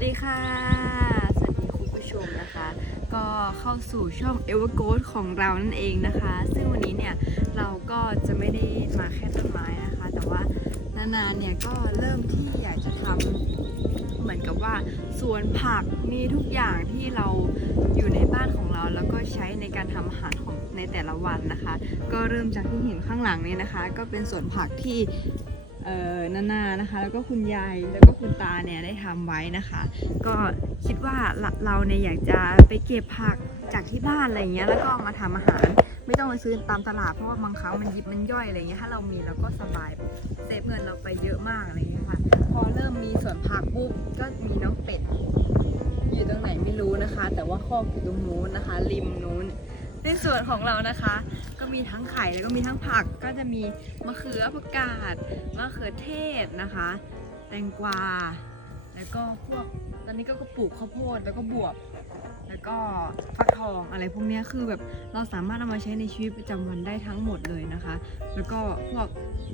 วัสดีค่ะ สวัสดีคุณผู้ชมนะคะ ก็เข้าสู่ช่อง e v e r g o d ของเรานั่นเองนะคะ ซึ่งวันนี้เนี่ยเราก็จะไม่ได้มาแค่ต้นไม้นะคะ แต่ว่านานาเนี่ยก็เริ่มที่อยากจะทำเหมือนกับว่าสวนผักมีทุกอย่างที่เราอยู่ในบ้านของเรา แล้วก็ใช้ในการทำอาหารของในแต่ละวันนะคะ ก็เริ่มจากที่เห็นข้างหลังนี้นะคะ ก็เป็นสวนผักที่ เอ่อนานานะคะ แล้วก็คุณยายแล้วก็คุณตาเนี่ยได้ทำไว้นะคะ ก็คิดว่าเราเนี่ยอยากจะไปเก็บผักจากที่บ้านอะไรเงี้ยแล้วก็มาทำอาหารไม่ต้องไปซื้อตามตลาดเพราะว่าบางครั้งมันยิบมันย่อยอะไรเงี้ยถ้าเรามีเราก็สบายเซฟเงินเราไปเยอะมากอะไรเงี้ยค่ะพอเริ่มมีสวนผักปุ๊บก็มีน้องเป็ดอยู่ตรงไหนไม่รู้นะคะ แต่ว่าคอกอยู่ตรงนู้นนะคะ ริมนู้น ในส่วนของเรานะคะ ก็มีทั้งไข่แล้วก็มีทั้งผักก็จะมีมะเขือผักกาดมะเขือเทศนะคะ แตงกวา แล้วก็พวกตอนนี้ก็ปลูกข้าวโพดแล้วก็บวบ แล้วก็ฟักทองอะไรพวกนี้คือแบบเราสามารถเอามาใช้ในชีวิตประจำวันได้ทั้งหมดเลยนะคะ แล้วก็พวก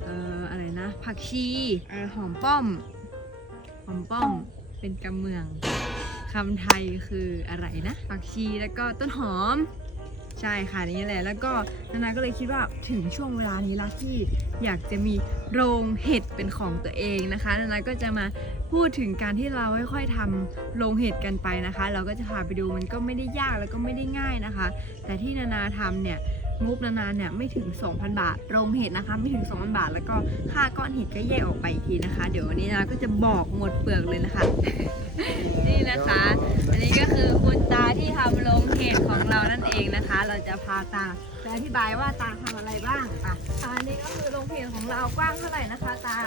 เอ่ออะไรนะผักชีหอมป้อมหอมป้อมเป็นกำเมืองคำไทยคืออะไรนะผักชีแล้วก็ต้นหอม ใช่ค่ะนี่แหละ แล้วก็นานาก็เลยคิดว่าถึงช่วงเวลานี้ละที่อยากจะมีโรงเห็ดเป็นของตัวเองนะคะนานาก็จะมาพูดถึงการที่เราค่อยๆทำโรงเห็ดกันไปนะคะ เราก็จะพาไปดูมันก็ไม่ได้ยากแล้วก็ไม่ได้ง่ายนะคะ แต่ที่นานาทำเนี่ยงบนานาเนี่ยไม่ถึง 2,000 บาท โรงเห็ดนะคะไม่ถึง 2,000 บาท แล้วก็ค่าก้อนเห็ดก็แยกออกไปอีกทีนะคะ เดี๋ยววันนี้นานาก็จะบอกหมดเปลือกเลยนะคะ นี่นะคะ อันนี้ก็คือคุณตาที่ทำโรงเห็ดของเรา นั่นเองนะคะ เราจะพาตาไปอธิบายว่าตาทำอะไรบ้างอะอันนี้ก็คือโรงเห็ดของเรากว้างเท่าไหร่นะคะ ตา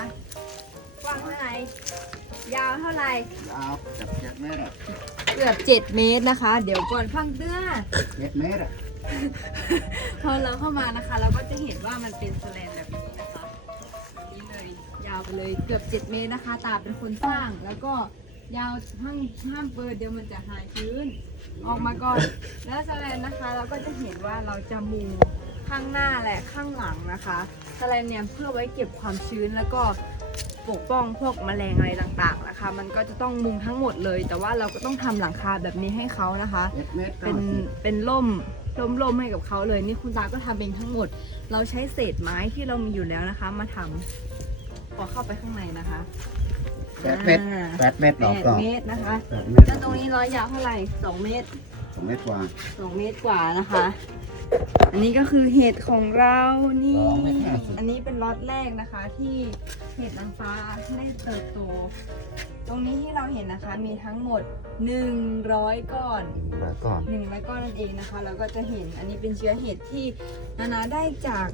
กว้างเท่าไหร่ยาวเท่าไหร่ยาวจับเจ็ดเมตรอะเกือบ7เมตรนะคะ เดี๋ยวก่อนฟังเตื้อเจ็ดเมตรอะพอเราเข้ามานะคะ เราก็จะเห็นว่ามันเป็นสแลนแบบนี้นะคะแบบนี้เลยยาวไปเลยเกือบ7เมตรนะคะ ตาเป็นคนสร้างแล้วก็ ยาวห้ามห้ามเปิดเดี๋ยวมันจะหายชื้น ออกมาก่อน แล้วสแลนนะคะ เราก็จะเห็นว่าเราจะมุงข้างหน้าและข้างหลังนะคะสแลนเนี่ยเพื่อไว้เก็บความชื้นแล้วก็ปกป้องพวกแมลงอะไรต่างๆนะคะ มันก็จะต้องมุงทั้งหมดเลย แต่ว่าเราก็ต้องทำหลังคาแบบนี้ให้เขานะคะเจ็ดเมตรเป็นเป็นร่มร่มร่มให้กับเขาเลย นี่คุณตาก็ทำเองทั้งหมด เราใช้เศษไม้ที่เรามีอยู่แล้วนะคะ มาทำพอเข้าไปข้างในนะคะ แปดเมตรอ่าแปดเมตรแปดอกดต่อเมตรนะคะแปดเมตรแล้วตรงนี้ร้อยยาวเท่าไหร่สองเมตรสองเมตรกว่าสองเมตรกว่านะคะ อันนี้ก็คือเห็ดของเรานี่ สองเมตรห้าสิบอันนี้เป็นล็อตแรกนะคะที่เห็ดนางฟ้าได้เติบโต ตรงนี้ที่เราเห็นนะคะมีทั้งหมด 100 ก้อน แล้วก็หนึ่งแล้วก็นั่นเองนะคะเราก็จะเห็นอันนี้เป็นเชื้อเห็ดที่นานาได้จาก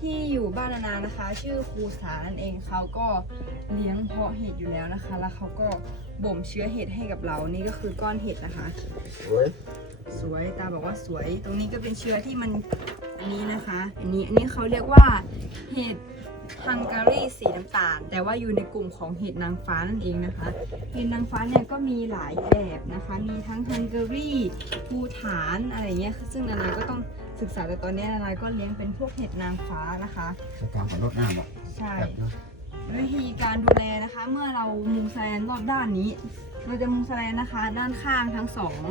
ที่อยู่บ้านนานานะคะ ชื่อครูสานั่นเองเขาก็เลี้ยงเพาะเห็ดอยู่แล้วนะคะ แล้วเขาก็บ่มเชื้อเห็ดให้กับเรา นี่ก็คือก้อนเห็ดนะคะ สวย สวย ตาบอกว่าสวย ตรงนี้ก็เป็นเชื้อที่มันอันนี้นะคะ อันนี้ อันนี้เขาเรียกว่าเห็ดฮังการีสีน้ำตาล แต่ว่าอยู่ในกลุ่มของเห็ดนางฟ้านั่นเองนะคะ เห็ดนางฟ้าเนี่ยก็มีหลายแบบนะคะ มีทั้งฮังการีภูฐานอะไรเงี้ย ซึ่งนานาก็ต้องศึกษาแต่ตอนนี้นานาก็เลี้ยงเป็นพวกเห็ดนางฟ้านะคะ สกางของรถหน้าบอกใช่แบบเนอะ วิธีการดูแลนะคะ เมื่อเรามุงแซนรอบด้านนี้ เราจะมุงแซนนะคะ ด้านข้างทั้งสอง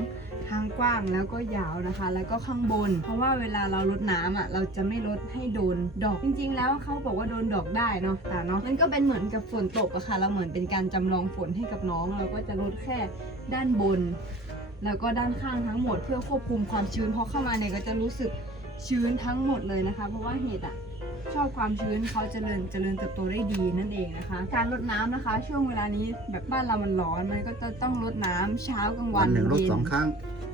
ทางกว้างแล้วก็ยาวนะคะ แล้วก็ข้างบน เพราะว่าเวลาเราลดน้ำอะเราจะไม่ลดให้โดนดอกจริง ๆ แล้วเขาบอกว่าโดนดอกได้เนาะแต่เนาะมันก็เป็นเหมือนกับฝนตกอะค่ะ เราเหมือนเป็นการจำลองฝนให้กับน้อง เราก็จะลดแค่ด้านบน แล้วก็ด้านข้างทั้งหมดเพื่อควบคุมความชื้นพอเข้ามาเนี่ยก็จะรู้สึกชื้นทั้งหมดเลยนะคะ เพราะว่าเห็ดอะ ชอบความชื้นเขาเจริญเจริญเติบโตได้ดีนั่นเองนะคะ การรดน้ำนะคะ ช่วงเวลานี้แบบบ้านเรามันร้อนมันก็จะต้องรดน้ำเช้ากลางวัวันนหนึ่งรถเย็สองครั้ง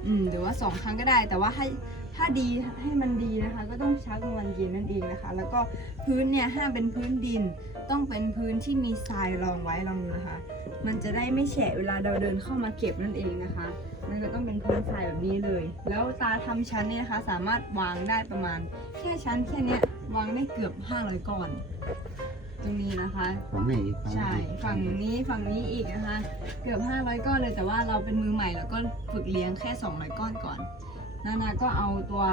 อืมหรือว่าสองครั้งก็ได้ แต่ว่าให้ถ้าดีให้มันดีนะคะ ก็ต้องช้ากลางวันเย็นนั่นเองนะคะ แล้วก็พื้นเนี่ยห้ามเป็นพื้นดิน ต้องเป็นพื้นที่มีทรายรองไว้ลองนะคะ มันจะได้ไม่แฉะเวลาเราเดินเข้ามาเก็บนั่นเองนะคะ มันก็ต้องเป็นพื้นทรายแบบนี้เลย แล้วตาทำชั้นเนี่ยนะคะ สามารถวางได้ประมาณ แค่ชั้นแค่นี้วางได้เกือบ500ก้อน ตรงนี้นะคะของนี่อีกใช่ฝั่งนี้ฝั่งนี้อีกนะคะ เกือบ500ก้อนเลยแต่ว่าเราเป็นมือใหม่แล้วก็ฝึกเลี้ยงแค่200ก้อนก่อน นานาก็เอาตัว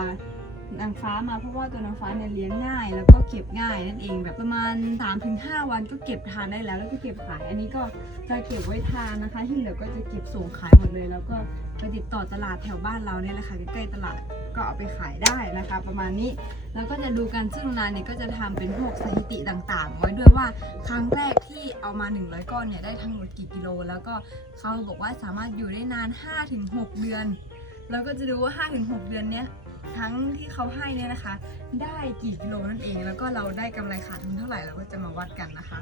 นางฟ้ามาเพราะว่าตัวนางฟ้าเนี่ยเลี้ยงง่าย แล้วก็เก็บง่ายนั่นเองแบบประมาณ 3-5 วันก็เก็บทานได้แล้ว แล้วก็เก็บขาย อันนี้ก็จะเก็บไว้ทานนะคะ ที่เหลือก็จะเก็บส่งขายหมดเลย แล้วก็ไปติดต่อตลาดแถวบ้านเราเนี่ยแหละค่ะใกล้ๆตลาดก็เอาไปขายได้นะคะ ประมาณนี้แล้วก็จะดูกันซึ่งนานเนี่ยก็จะทำเป็นพวกสถิติต่างๆ ไว้ด้วยว่าครั้งแรกที่เอามา 100 ก้อนเนี่ยได้ทั้งหมดกี่กิโล แล้วก็เขาบอกว่าสามารถอยู่ได้นาน 5-6 เดือน แล้วก็จะดูว่า 5-6 เดือนเนี้ย ทั้งที่เขาให้เนี่ยนะคะ ได้กี่กิโลนั่นเอง แล้วก็เราได้กำไรขาดทุนเท่าไหร่เราก็จะมาวัดกันนะคะ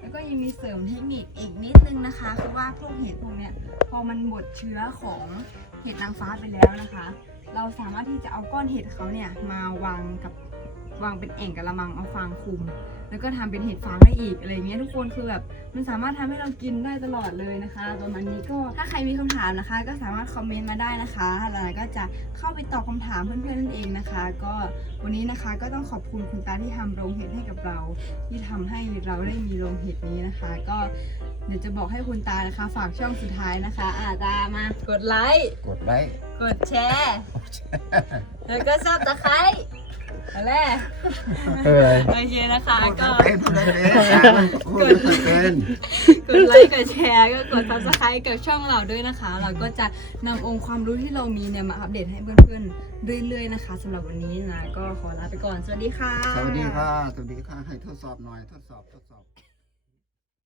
แล้วก็ยังมีเสริมเทคนิคอีกนิดนึงนะคะ คือว่าพวกเห็ดพวกเนี้ยพอมันหมดเชื้อของเห็ดนางฟ้าไปแล้วนะคะ เราสามารถที่จะเอาก้อนเห็ดเขาเนี่ยมาวางกับ วางเป็นแอ่งกระมังเอาฟางคุม แล้วก็ทำเป็นเห็ดฟางได้อีกอะไรเงี้ยทุกคนคือแบบมันสามารถทำให้เรากินได้ตลอดเลยนะคะประมาณนี้ก็ถ้าใครมีคำถามนะคะ ก็สามารถคอมเมนต์มาได้นะคะแล้วก็จะเข้าไปตอบคำถามเพื่อนๆนั่นเองนะคะ ก็วันนี้นะคะก็ต้องขอบคุณคุณตาที่ทำโรงเห็ดให้กับเรา ที่ทำให้เราได้มีโรงเห็ดนี้นะคะ ก็เดี๋ยวจะบอกให้คุณตานะคะ ฝากช่องสุดท้ายนะคะ อาตามากดไลค์กดไลค์ กดแชร์ แล้วก็ซับตะไคร้อะไรเออโอเคนะคะพูดก็ไม่เป็นพูดไม่เป็นพูดไม่เป็นกดไลค์กดแชร์ก็กด subscribe กับช่องเราด้วยนะคะ เราก็จะนำองค์ความรู้ที่เรามีเนี่ยมาอัปเดตให้เพื่อนๆเรื่อยๆนะคะสำหรับวันนี้นะก็ขอลาไปก่อนสวัสดีค่ะ สวัสดีค่ะ สวัสดีค่ะ ให้ทดสอบหน่อยทดสอบทดสอบ